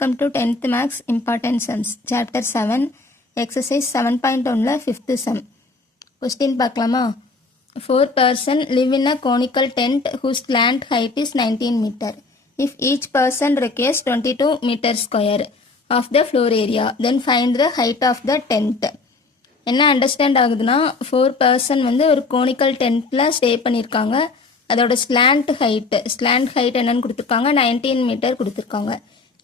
Welcome to 10th Maths Important Sums, Chapter 7, Exercise 7.1 5th Sum. Question பார்க்கலாமா? 4 persons live in a conical tent whose slant height is 19 meter. If each person requires 22 meter square of the floor area, then find the height of the tent. என்ன understand ஆகுதுன்னா 4 person வந்து ஒரு conical டென்ட்ல stay பண்ணியிருக்காங்க. அதோட slant height என்னன்னு கொடுத்துருக்காங்க, 19 metre கொடுத்துருக்காங்க.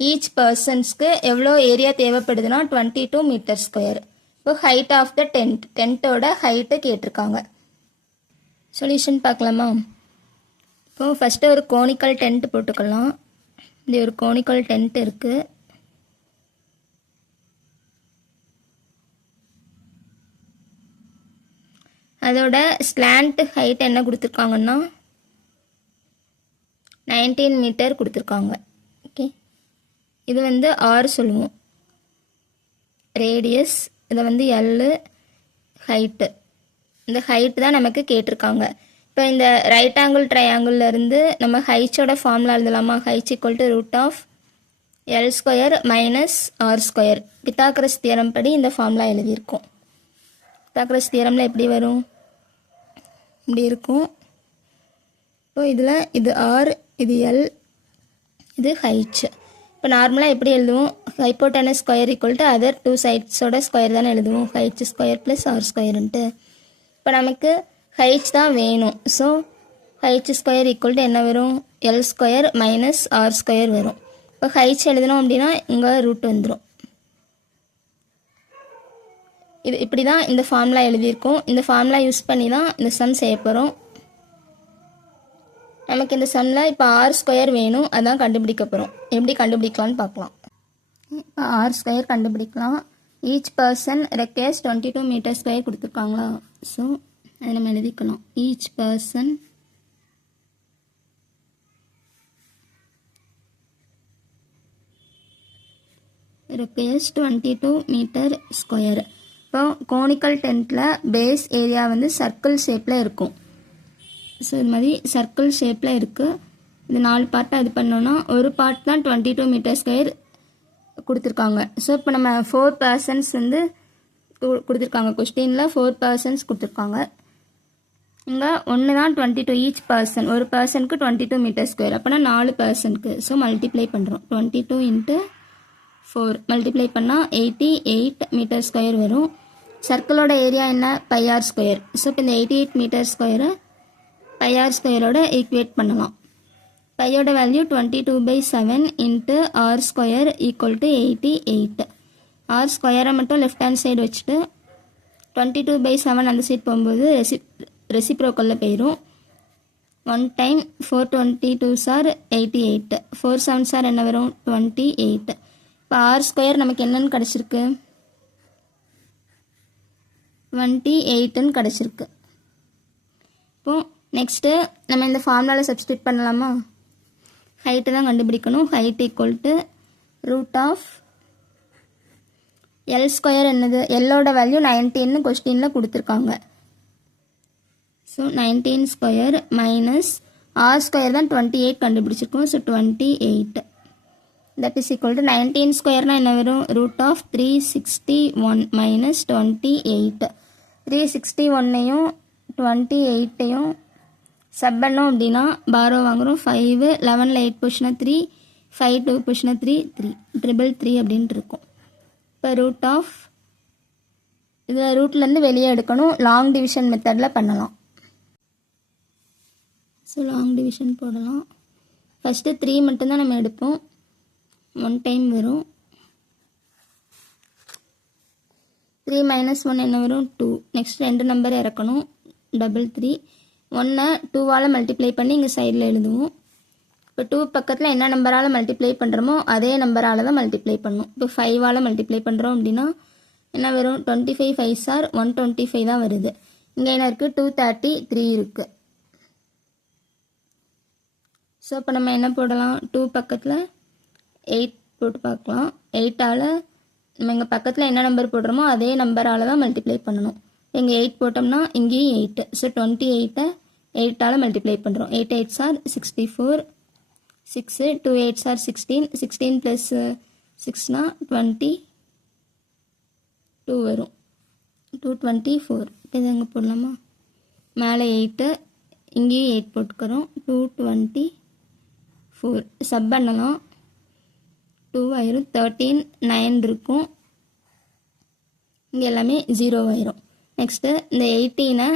Each பர்சன்ஸ்க்கு எவ்வளோ ஏரியா தேவைப்படுதுன்னா 22 மீட்டர் ஸ்கொயர். இப்போ ஹைட் ஆஃப் த டென்ட்டோட ஹைட்டு கேட்டிருக்காங்க. சொல்யூஷன் பார்க்கலாமா? இப்போ ஃபஸ்ட்டு ஒரு கோனிக்கல் டென்ட் போட்டுக்கலாம். இது ஒரு கோனிக்கல் டென்ட் இருக்குது. அதோட ஸ்லாண்ட் ஹைட் என்ன கொடுத்துருக்காங்கன்னா 19 மீட்டர் கொடுத்துருக்காங்க. ஓகே, இது வந்து ஆர் சொல்லுவோம், ரேடியஸ். இதை வந்து எல்லு, ஹைட்டு. இந்த ஹைட்டு தான் நமக்கு கேட்டிருக்காங்க. இப்போ இந்த ரைட் ஆங்கிள் ட்ரையாங்கிள்லேருந்து நம்ம ஹைட்ஸோட ஃபார்முலா எழுதலாமா? Heights equal to root of L square minus R square. Pythagoras theorem படி இந்த ஃபார்முலா எழுதியிருக்கோம். பித்தாகரஸ் தியரமில் எப்படி வரும்? இப்படி இருக்கும். இப்போ இதில் இது ஆர், இது எல், இது ஹைட்ஸ். இப்போ நார்மலாக எப்படி எழுதுவோம்? Hypotenuse square equal to other two சைட்ஸோட ஸ்கொயர் தானே எழுதுவோம், ஹைட்ஸ் ஸ்கொயர் ப்ளஸ் ஆர் ஸ்கொயருன்ட்டு. இப்போ நமக்கு ஹைட்ஸ் தான் வேணும். So heights square equal to என்ன வரும்? L square minus R square வரும். இப்போ ஹைட்ஸ் எழுதணும் அப்படின்னா இங்கே ரூட் வந்துடும். இது இப்படி தான் இந்த ஃபார்முலா எழுதியிருக்கோம். இந்த ஃபார்முலா யூஸ் பண்ணி தான் இந்த சம் செய்ய போகிறோம். நமக்கு இந்த சம்மில் இப்போ ஆர் ஸ்கொயர் வேணும், அதான் கண்டுபிடிக்க போகிறோம். எப்படி கண்டுபிடிக்கலான்னு பார்க்கலாம். இப்போ ஆர் ஸ்கொயர் கண்டுபிடிக்கலாம். Each person requires 22 metre square கொடுத்துருக்காங்களா? ஸோ அதை நம்ம எழுதிக்கலாம். Each person requires 22 metre square. இப்போ கோனிக்கல் டென்ட்டில் பேஸ் ஏரியா வந்து சர்க்கிள் ஷேப்பில் இருக்கும். ஸோ இது மாதிரி சர்க்கிள் ஷேப்பில் இருக்குது. இது 4 பார்ட்டாக இது பண்ணோன்னா ஒரு பார்ட் தான் 22 மீட்டர் ஸ்கொயர் கொடுத்துருக்காங்க. ஸோ இப்போ நம்ம 4 பர்சன்ஸ் வந்து கொடுத்துருக்காங்க. கொஸ்டினில் 4 பர்சன்ஸ் கொடுத்துருக்காங்க. இங்கே ஒன்று தான் 22. ஈச் பர்சன், ஒரு பர்சனுக்கு 22 மீட்டர் ஸ்கொயர். அப்போனா 4 பர்சனுக்கு. ஸோ மல்டிப்ளை பண்ணுறோம். 22 × 4 மல்டிப்ளை பண்ணால் 88 மீட்டர் ஸ்கொயர் வரும். சர்க்கிளோட ஏரியா என்ன? Pi r square. ஸோ இப்போ இந்த 88 மீட்டர் ஸ்கொயரை பைஆர் ஸ்கொயரோட ஈக்குவேட் பண்ணலாம். பையோட value 22/7 × R square equal to 88. R ஸ்கொயரை மட்டும் லெஃப்ட் ஹேண்ட் சைடு வச்சுட்டு 22/7 அந்த சைடு போகும்போது ரெசிப்ரோக்கலில் போயிடும். 1 time 422s are 88. 4 7s are என்ன வரும்? 28. இப்போ ஆர் ஸ்கொயர் நமக்கு என்னன்னு கிடச்சிருக்கு? 28ன்னு கிடச்சிருக்கு. இப்போ நெக்ஸ்ட்டு நம்ம இந்த ஃபார்முலாவில் சப்ஸ்டியூட் பண்ணலாமா? ஹைட்டு தான் கண்டுபிடிக்கணும். Height equal to root of L square என்னது? எல்லோட வேல்யூ 19ன்னு கொஸ்டினில் கொடுத்துருக்காங்க. So 19 square minus R square தான் 28 கண்டுபிடிச்சிருக்கோம். So 28 that is equal to 19 ஸ்கொயர்னால் என்ன வரும்? Root of 361 minus 28. 361ஐயும் 28ஐயும் சப் பண்ணோம் அப்படின்னா பாரோ வாங்குகிறோம். 5 11ல் 8 போச்சுன்னா 3, 5 2 போச்சுன்னா 3 3 333 அப்படின்ட்டு இருக்கும். இப்போ ரூட் ஆஃப் இது ரூட்லேருந்து வெளியே எடுக்கணும். லாங் டிவிஷன் மெத்தடில் பண்ணலாம். ஸோ லாங் டிவிஷன் போடலாம். ஃபஸ்ட்டு 3 மட்டும்தான் நம்ம எடுப்போம். 1 டைம் வரும். 3 - 1 என்ன வரும்? 2. நெக்ஸ்ட் 2 நம்பர் இறக்கணும். 333. 1 2வால் மல்டிப்ளை பண்ணி இங்கே சைடில் எழுதுவோம். இப்போ 2 பக்கத்தில் என்ன நம்பரால் மல்டிப்ளை பண்ணுறோமோ அதே நம்பரால் தான் மல்டிப்ளை பண்ணணும். இப்போ 5வால் மல்டிப்ளை பண்ணுறோம் அப்படின்னா என்ன வரும்? 25 5s are 125 தான் வருது. இங்கே என்ன இருக்குது? 233 இருக்குது. ஸோ இப்போ நம்ம என்ன போடலாம்? 2 பக்கத்தில் 8 போட்டு பார்க்கலாம். 8ஆல் நம்ம இங்கே பக்கத்தில் என்ன நம்பர் போடுறோமோ அதே நம்பரால் தான் மல்டிப்ளை பண்ணணும். இங்கே 8 போட்டோம்னா இங்கேயும் 8. ஸோ 28ஐ 8ஆல் மல்டிப்ளை பண்ணுறோம். 8 8s are 64. 6 2 8s are 16. 16 + 6னா 22 வரும். 224. இப்போ இது அங்கே போடலாமா? மேலே 8, இங்கேயும் 8 போட்டுக்கிறோம். 224 சப் பண்ணலாம். 2 ஆயிரும். 13 9 இருக்கும். இங்கே எல்லாமே 0 ஆயிரும். நெக்ஸ்ட்டு இந்த 18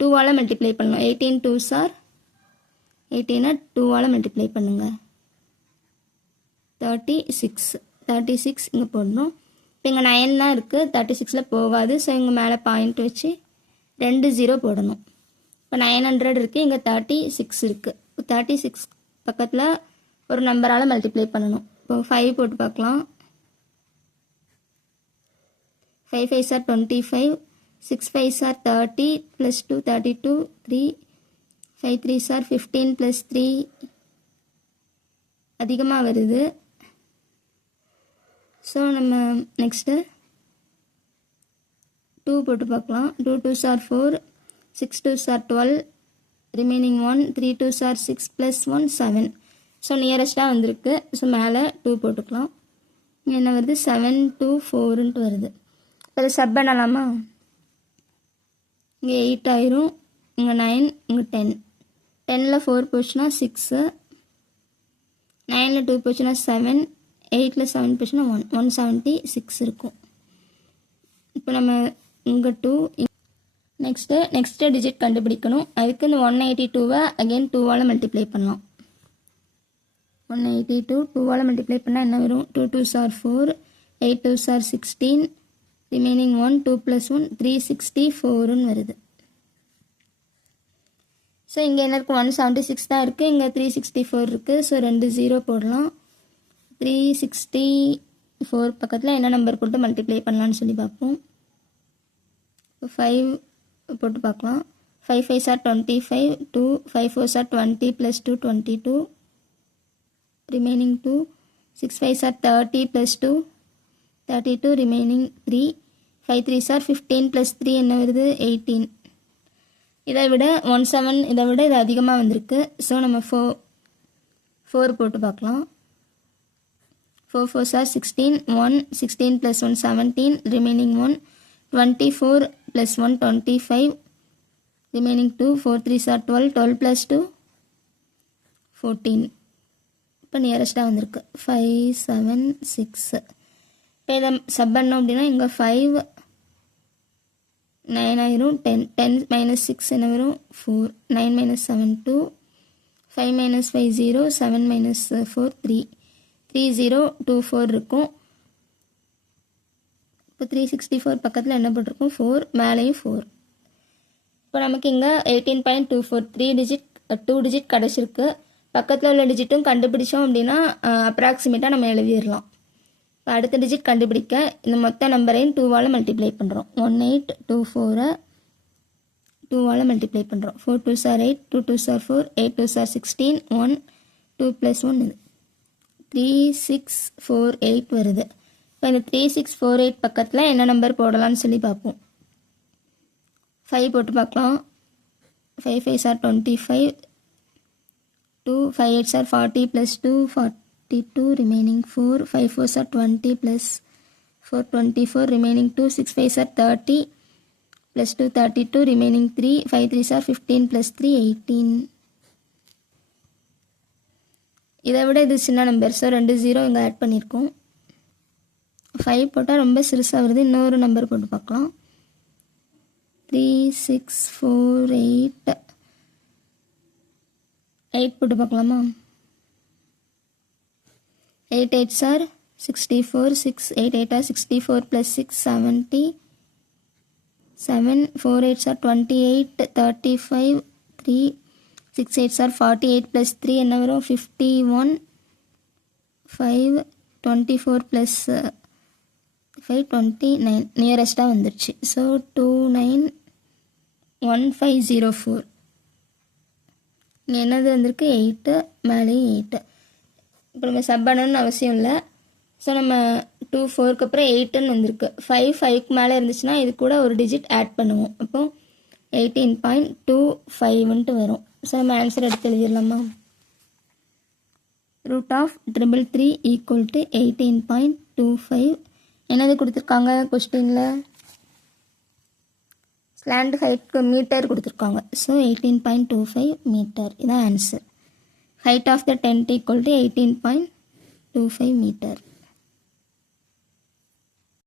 2ஆல் மல்டிப்ளை பண்ணலாம். 18 2s are 18 2ஆல் மல்டிப்ளை பண்ணுங்க. 36 இங்கே போடணும். இப்போ இங்கே 9 தான் இருக்குது, 36ல் போகாது. ஸோ இங்கே மேலே பாயிண்ட் வச்சு 2 0 போடணும். இப்போ 900 இருக்குது, இங்கே 36 இருக்குது. 36 பக்கத்தில் ஒரு நம்பரால் மல்டிப்ளை பண்ணணும். இப்போ 5 போட்டு பார்க்கலாம். 5 5s are 25, 6 5s are 30 plus 2 32, 3 5 3s are 15 plus 3 அதிகமாக வருது. ஸோ நம்ம நெக்ஸ்ட்டு 2 போட்டு பார்க்கலாம். 2 2s are 4, 6 2s are 12, remaining 1, 3 2s are 6 plus 1 7. So நியரஸ்ட்டாக வந்திருக்கு. ஸோ மேலே 2 போட்டுக்கலாம். என்ன வருது? 7 2 4ன்ட்டு வருது. அதை சப் பண்ணலாமா? இங்கே 8 ஆயிரும், இங்கே 9, இங்கே 10. 10ல் 4 போச்சுன்னா 6, 9ல் 2 போச்சுன்னா 7, 8ல் 7 போச்சுன்னா 1, 176 இருக்கும். இப்போ நம்ம இங்கே 2. நெக்ஸ்ட்டு டிஜிட் கண்டுபிடிக்கணும். அதுக்கு இந்த 182வை அகெயின் 2ஆல் மல்டிப்ளை பண்ணலாம். 182 2ஆல் மல்டிப்ளை பண்ணால் என்ன வரும்? 2 2s are 4, 8 2s are 16, remaining 1, 2 plus 1 364ன்னு வருது. ஸோ இங்கே என்ன இருக்குது? 176 தான் இருக்குது, இங்கே 364 இருக்குது. ஸோ 2 0 போடலாம். 364 பக்கத்தில் என்ன நம்பர் போட்டு மல்டிப்ளை பண்ணலான்னு சொல்லி பார்ப்போம். இப்போ 5 போட்டு பார்க்கலாம். 5 5s are 25, 2 5 4s are 20 plus 2 22, remaining 2, 6 5s are 30 plus 2 32, remaining 3, 5 3s are 15 plus 3 என்ன வருது? 18. இதை விட 17 இதை விட இது அதிகமாக வந்திருக்கு. ஸோ நம்ம 4 போட்டு பார்க்கலாம். 4 4s are 16, 1 16 plus 1 17, remaining 1, 24 plus 1 25, remaining 2, 4 3s are 12, 12 plus 2 14. இப்போ நியரஸ்ட்டாக வந்திருக்கு 5 7 6. இப்போ இதை சப் பண்ணோம் அப்படின்னா இங்கே 5 9 ஆயிரும். 10 10 minus 6 என்ன வரும்? 4, 9 minus 7 2, 5 minus 5 0, 7 minus 4 3, 3 0 2 4 இருக்கும். இப்போ 364 பக்கத்தில் என்ன போட்டிருக்கும்? 4, மேலேயும் 4. இப்போ நமக்கு இங்கே 18.24 2 டிஜிட் கிடச்சிருக்கு. பக்கத்தில் உள்ள டிஜிட்டும் கண்டுபிடிச்சோம் அப்படின்னா அப்ராக்சிமேட்டாக நம்ம எழுதிடலாம். இப்போ அடுத்த டிஜிட் கண்டுபிடிக்க இந்த மொத்த நம்பரையும் 2ஆல் மல்டிப்ளை பண்ணுறோம். 1824 2ஆல் மல்டிப்ளை பண்ணுறோம். 4 2s are 8, 2 2s are 4, 8 2s are 16, 1 2 plus 1 இது 3648 வருது. இப்போ இந்த 3648 பக்கத்தில் என்ன நம்பர் போடலான்னு சொல்லி பார்ப்போம். 5 போட்டு பார்க்கலாம். 5 5s are 25, 2 5 8s are 40 plus 2 42, remaining 4, 5 4s are 20 plus 4 24, remaining 2, 6 5s are 30 plus 2 32, remaining 3, 5 3s are 15 plus 3 18. இதை விட இது சின்ன நம்பர். ஸோ 2 0 இங்கே ஆட் பண்ணியிருக்கோம். 5 போட்டால் ரொம்ப சிறுசாக வருது. இன்னொரு நம்பர் போட்டு பார்க்கலாம். 3648 8 போட்டு பார்க்கலாமா? 8 8s are 64, 6 8 8 are 64 plus 6 70, 7 4 8s are 28, 35 3 6 8s are 48 plus 3 என்ன வரும்? 51, 5 24 plus 5 29 நியரஸ்ட்டாக வந்துருச்சு. ஸோ 291504. இங்கே என்னது வந்திருக்கு? 8, மேலேயும் 8. இப்போ நம்ம சப் பண்ணணும்னு அவசியம் இல்லை. ஸோ நம்ம 2 4க்கு அப்புறம் 8ன்னு வந்திருக்கு. 5 5க்கு மேலே இருந்துச்சுன்னா இது கூட ஒரு டிஜிட் ஆட் பண்ணுவோம். அப்போ 18.25ன்ட்டு வரும். ஸோ நம்ம ஆன்சர் எடுத்து எழுதிடலாமா? Root of 333 equal to 18.25. என்னது கொடுத்துருக்காங்க கொஸ்டினில்? ஸ்லாண்ட் ஹைட்க்கு மீட்டர் கொடுத்துருக்காங்க. ஸோ 18.25 மீட்டர் இதான் answer. Height of the tent equal to 18.25 metre.